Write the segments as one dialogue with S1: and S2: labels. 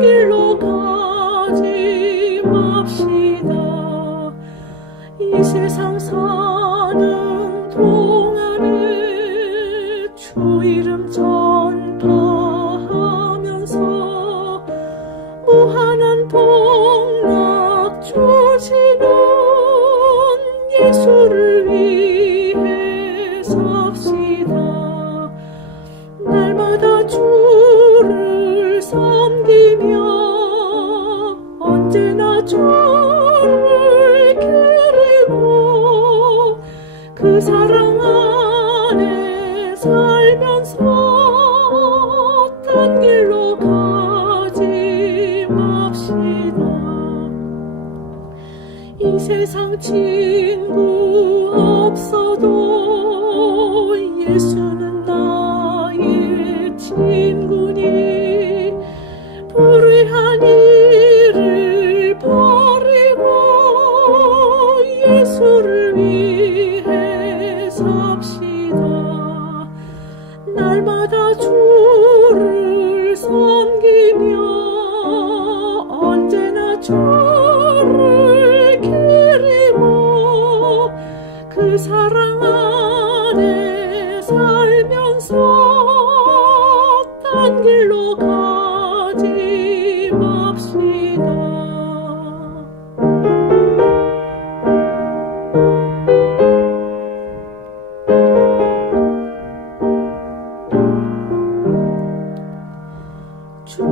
S1: 길로 가지 맙시다. 이 세상 사는 동안에 주 이름 전파하면서 무한한 복락 주시는 주를 기리고 그 사랑 안에 살면서 딴 길로 가지 맙시다. 이 세상 친구 없어도 예수는 삽시다 날마다 주를 섬기며 언제나 주를 기리고 그 사랑 안에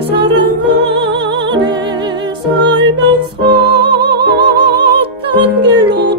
S1: 사랑 안에 살면서 딴 길로